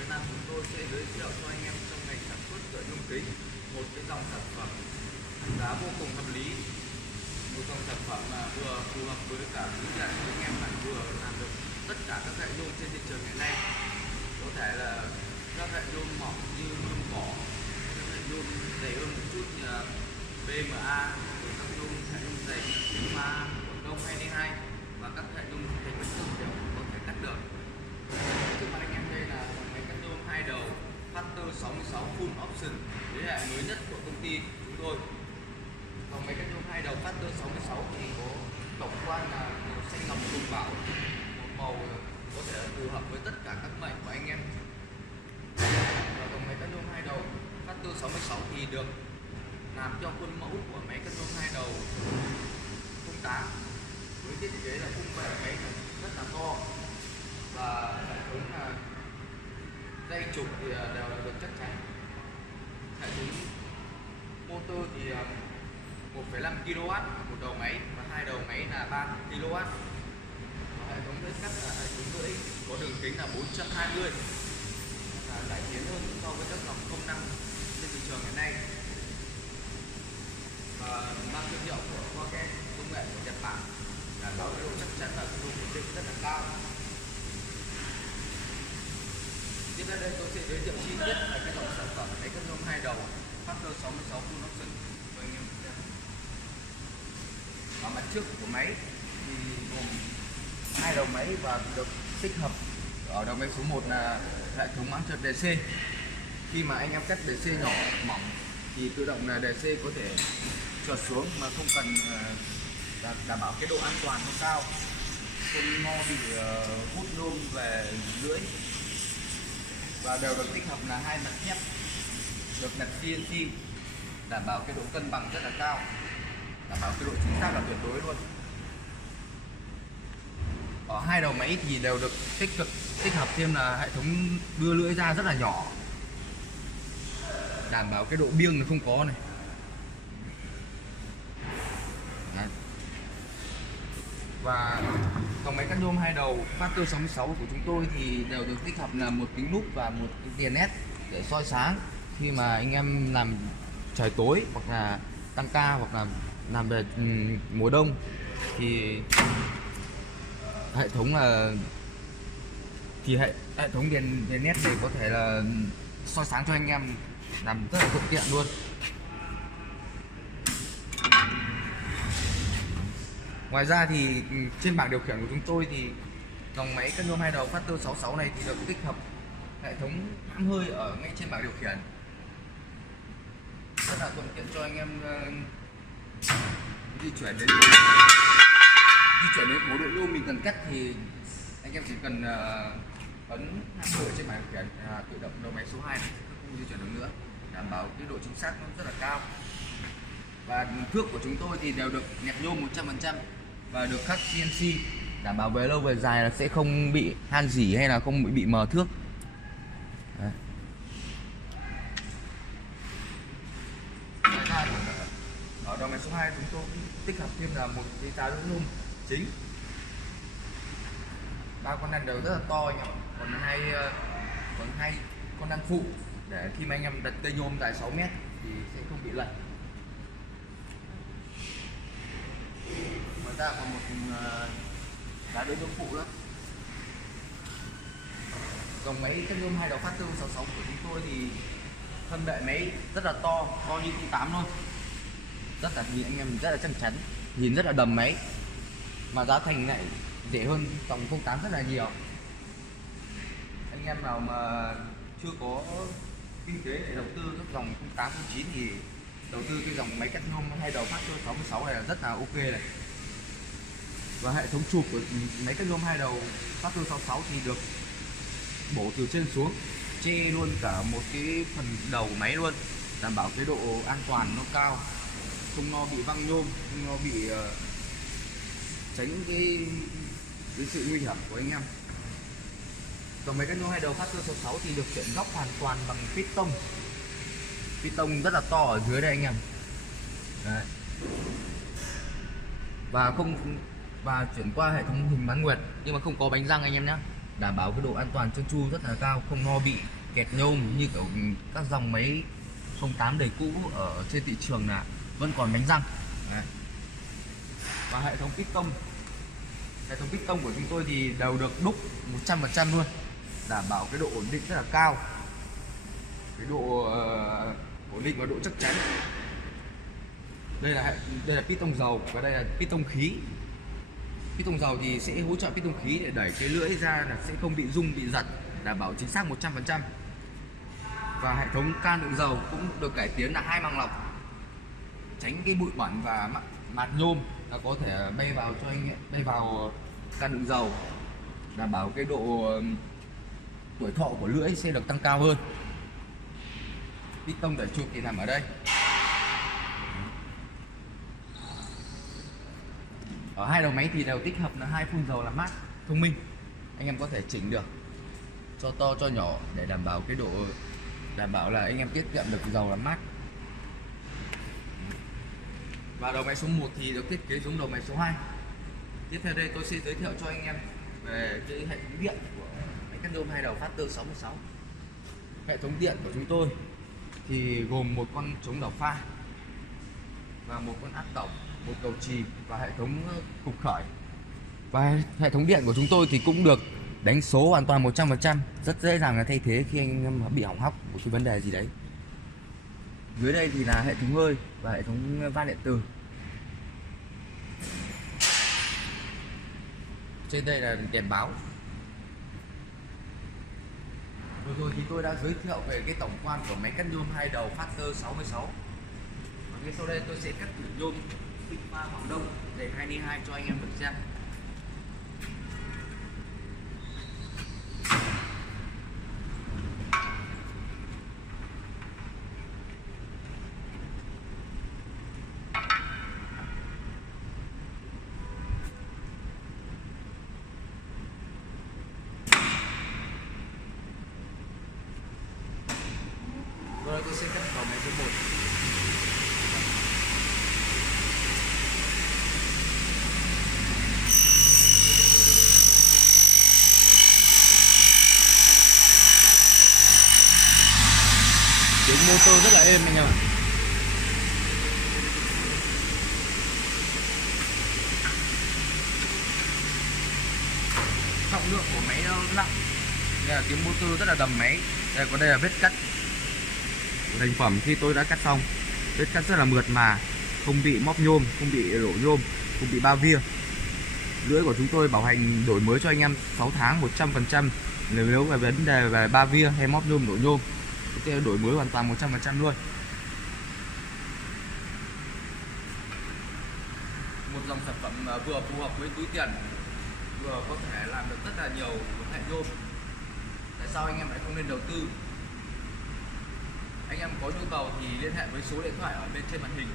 Việt Nam chúng tôi sẽ giới thiệu cho anh em trong ngành sản xuất cửa nhôm kính một cái dòng sản phẩm giá vô cùng hợp lý, một dòng sản phẩm mà vừa phù hợp với cả quý anh em mà vừa làm được tất cả các hệ nhôm trên thị trường hiện nay. Có thể là các hệ nhôm mỏng như nhôm cỏ, các hệ nhôm dày hơn một chút như là PMA, rồi các hệ nhôm dày như Sigma, Quảng Đông 2D2 và các hệ nhôm thành vật chất đều có thể cắt được. Trước mặt anh em đây là máy cắt nhôm hai đầu Factor 66 full option, thế hệ mới nhất của công ty chúng tôi. Dòng máy cắt nhôm hai đầu Factor 66 thì có tổng quan là màu xanh ngọc lục bảo, một màu có thể phù hợp với tất cả các mệnh của anh em. Và dòng máy cắt nhôm hai đầu Factor 66 thì được làm theo khuôn mẫu của máy cắt nhôm hai đầu 08 với thiết kế là khung bệ máy rất là to và hệ thống là dây trục thì đều là được chắc chắn. Hệ thống motor thì 1,5 kW một đầu máy và hai đầu máy là 3 kW. Và hệ thống lưỡi cắt là hệ thống lưỡi có đường kính là 420, là cải tiến hơn so với các dòng 05 trên thị trường hiện nay, và mang thương hiệu của Wagen, công nghệ của Nhật Bản, đảm bảo độ chắc chắn và độ ổn định rất là cao. Tiếp đến đây tôi sẽ giới thiệu chi tiết về cái dòng sản phẩm máy cắt nhôm hai đầu Factor 66 full option cho anh em xem. Ở mặt trước của máy thì gồm hai đầu máy và được tích hợp ở đầu máy số 1 là hệ thống máng trượt DC. Khi mà anh em cắt DC nhỏ mỏng thì tự động là DC có thể trượt xuống mà không cần đảm bảo cái độ an toàn nó cao, không lo bị hút nhôm về lưỡi. Và đều được tích hợp là hai mặt thép được nặt CNC, đảm bảo cái độ cân bằng rất là cao, đảm bảo cái độ chính xác là tuyệt đối luôn. Ở hai đầu máy thì đều được tích hợp thêm là hệ thống đưa lưỡi ra rất là nhỏ, đảm bảo cái độ biêng nó không có này. Đấy. Và dòng máy cắt nhôm hai đầu Factor 66 của chúng tôi thì đều được tích hợp là một kính lúp và một cái đèn LED để soi sáng khi mà anh em làm trời tối hoặc là tăng ca hoặc là làm về mùa đông thì hệ thống là hệ thống đèn LED này có thể là soi sáng cho anh em, làm rất là thuận tiện luôn. Ngoài ra thì trên bảng điều khiển của chúng tôi thì dòng máy cắt nhôm hai đầu Factor 66 này thì được tích hợp hệ thống hãm hơi ở ngay trên bảng điều khiển, rất là thuận tiện cho anh em di chuyển đến mối độ nhôm mình cần cắt thì anh em chỉ cần ấn hãm hơi trên bảng điều khiển, tự động đầu máy số 2 này không di chuyển được nữa, đảm bảo cái độ chính xác nó rất là cao. Và thước của chúng tôi thì đều được nẹp nhôm 100% và được khắc CNC, đảm bảo về lâu về dài là sẽ không bị han rỉ hay là không bị mờ thước. Đấy. Ngoài ra ở đầu máy số 2 chúng tôi tích hợp thêm là một cái giá đỡ nhôm chính. Ba con nành đều rất là to anh ạ, còn hai con nành phụ để khi mà anh em đặt cây nhôm dài 6 mét thì sẽ không bị lật. Ngoài ra còn một giá đỡ nhôm phụ nữa. Dòng máy cắt nhôm hai đầu Factor 66 của chúng tôi thì thân bệ máy rất là to như 08 luôn, rất là nhìn anh em rất là chắc chắn, nhìn rất là đầm máy, mà giá thành lại rẻ hơn dòng 08 rất là nhiều. Anh em nào mà chưa có kinh tế để đầu tư các dòng 08, 09 thì đầu tư cái dòng máy cắt nhôm hai đầu Factor 66 này là rất là ok này. Và hệ thống chụp của máy cắt nhôm hai đầu Factor 66 thì được bổ từ trên xuống, che luôn cả một cái phần đầu máy luôn, đảm bảo cái độ an toàn nó cao, không lo bị văng nhôm, không lo bị tránh cái sự nguy hiểm của anh em. Dòng máy cắt nhôm hai đầu Factor 66 thì được chuyển góc hoàn toàn bằng piston rất là to ở dưới đây anh em. Đấy. Và chuyển qua hệ thống hình bán nguyệt nhưng mà không có bánh răng anh em nhé. đảm bảo cái độ an toàn trơn tru rất là cao, không lo bị kẹt nhôm như kiểu các dòng máy 08 đời cũ ở trên thị trường là vẫn còn đánh răng. Đấy. Và hệ thống piston của chúng tôi thì đều được đúc 100% luôn, đảm bảo cái độ ổn định rất là cao, cái độ ổn định và độ chắc chắn. Đây là piston dầu và đây là piston khí. Piston dầu thì sẽ hỗ trợ piston khí để đẩy cái lưỡi ra là sẽ không bị rung bị giật, đảm bảo chính xác 100%. Và hệ thống can đựng dầu cũng được cải tiến là 2 màng lọc, tránh cái bụi bẩn và mạt nhôm là có thể bay vào can đựng dầu, đảm bảo cái độ tuổi thọ của lưỡi sẽ được tăng cao hơn. Piston đẩy chuột thì nằm ở đây. Ở hai đầu máy thì đều tích hợp là 2 phun dầu làm mát thông minh, anh em có thể chỉnh được cho to cho nhỏ để đảm bảo là anh em tiết kiệm được dầu làm mát. Và đầu máy số 1 thì được thiết kế giống đầu máy số 2. Tiếp theo đây tôi sẽ giới thiệu cho anh em về cái hệ thống điện của máy cắt nhôm 2 đầu Factor 66. Hệ thống điện của chúng tôi thì gồm một con chống đảo pha và một con áp tổng, một cầu chì và hệ thống cục khởi. Và hệ thống điện của chúng tôi thì cũng được đánh số hoàn toàn 100%, rất dễ dàng là thay thế khi anh em bị hỏng hóc một cái vấn đề gì đấy. Dưới đây thì là hệ thống hơi và hệ thống van điện tử. Trên đây là đèn báo. Vừa rồi thì tôi đã giới thiệu về cái tổng quan của máy cắt nhôm 2 đầu Factor 66. Và ngay sau đây tôi sẽ cắt tủ nhôm Sigma Hoàng Đông dày 22 cho anh em được xem. Rồi tôi sẽ cắt vào máy số 1. Tiếng motor rất là êm anh em ạ. Trọng lượng của máy nó nặng, đây là tiếng motor rất là đầm máy. Đây là vết cắt thành phẩm khi tôi đã cắt xong, vết cắt rất là mượt mà, không bị móp nhôm, không bị đổ nhôm, không bị ba via. Lưỡi của chúng tôi bảo hành đổi mới cho anh em 6 tháng 100%. Nếu về vấn đề về ba via hay móp nhôm đổ nhôm, tôi đổi mới hoàn toàn 100% luôn. Một dòng sản phẩm vừa phù hợp với túi tiền, vừa có thể làm được rất là nhiều hệ nhôm. Tại sao anh em lại không nên đầu tư? Anh em có nhu cầu thì liên hệ với số điện thoại ở bên trên màn hình.